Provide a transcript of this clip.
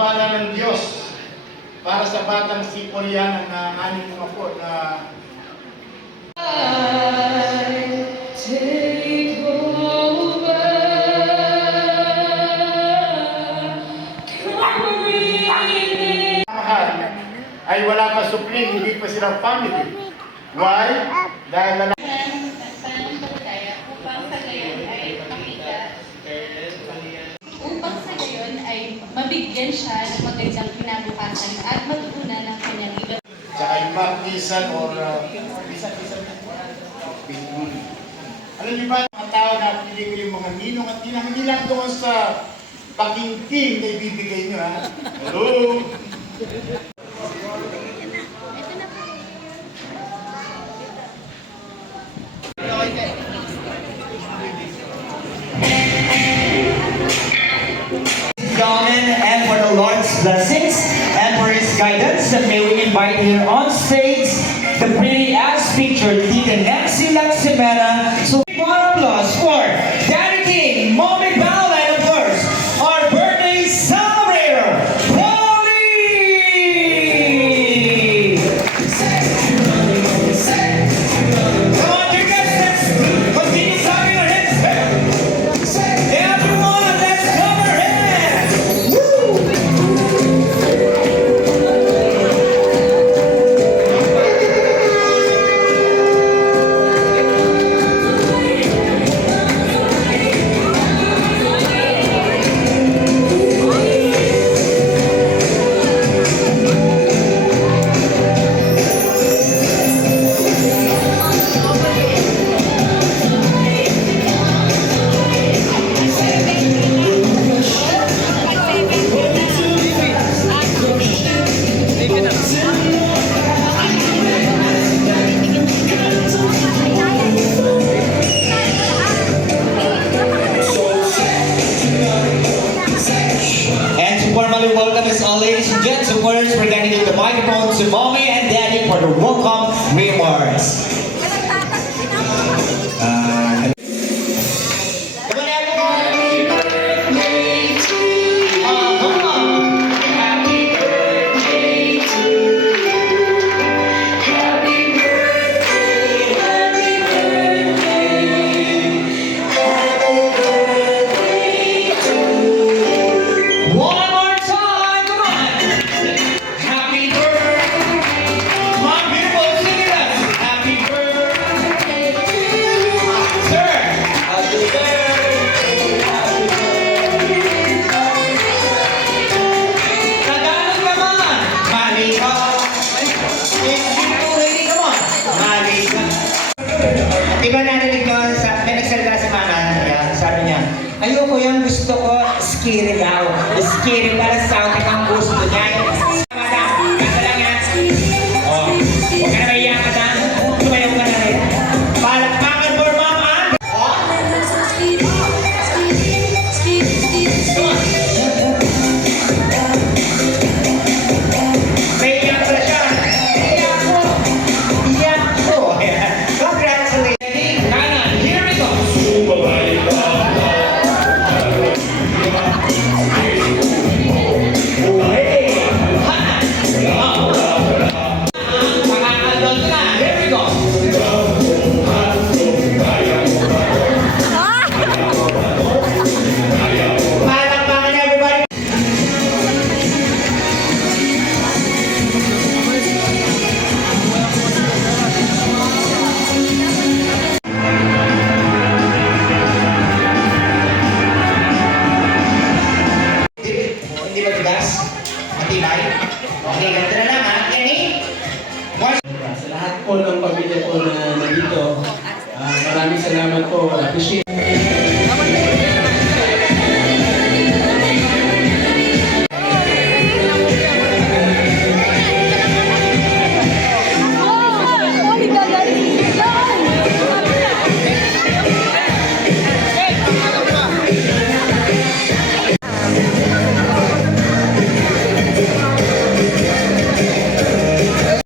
gambala ng Diyos para sa batang si Poliana na aning mga po na take over. mahal ay wala pa supling, hindi pa silang family. Why? Dahil na pananampalataya upang sa gayon ay makita, upang sa gayon ay mabigyan siya ng magandang kinabukasan at matutunan ng kanyang iba. tsaka yung baptisan or alam niyo ba, mga tao na pili ko yung mga ninong at ninang, hindi lang doon sa pakingking na ibibigay niyo, ha? Hello? Amen, and for the Lord's blessings and for His guidance, may we invite here on stage the pretty as pictured Deacon Nancy Laximera. So, one applause for Daddy King, Mommy Val, and of course, our birthday celebrator, Polly! Come on, you guys, let's continue clapping our hands. Everyone, let's clap our hands. And to formally welcome us all, ladies and gentlemen, we're going to give the microphone to Mommy and Daddy for the welcome remarks. Come on, everyone. Come on. Happy birthday to you. Happy birthday, happy birthday. Happy birthday to you. One more time, come on. Happy birthday. Come on, beautiful singers. Happy birthday to you. Sir. Happy birthday. Happy birthday. Tagalog naman. Malika. Beautiful lady, come on. Malika. Diba narinig ko, may nagsalita si Mama, sabi niya, ayoko yan, gusto ko scary daw. Scary para sa akin ang gusto niya. Madam, ganda lang yan. Oh, huwag ka na maiyak, madam. Tumayaw ka na rin. Palakpakan for Mom Ann. Oh. Come on. Maiyak pala siya. Iyak ko. Iyak ko. Congratulations. Nana, here we go. Hindi ba tigas? Matibay? Okay, ganito na lang ha. Kenny? Sa lahat po ng pamilya po na nandito, maraming salamat po. Appreciate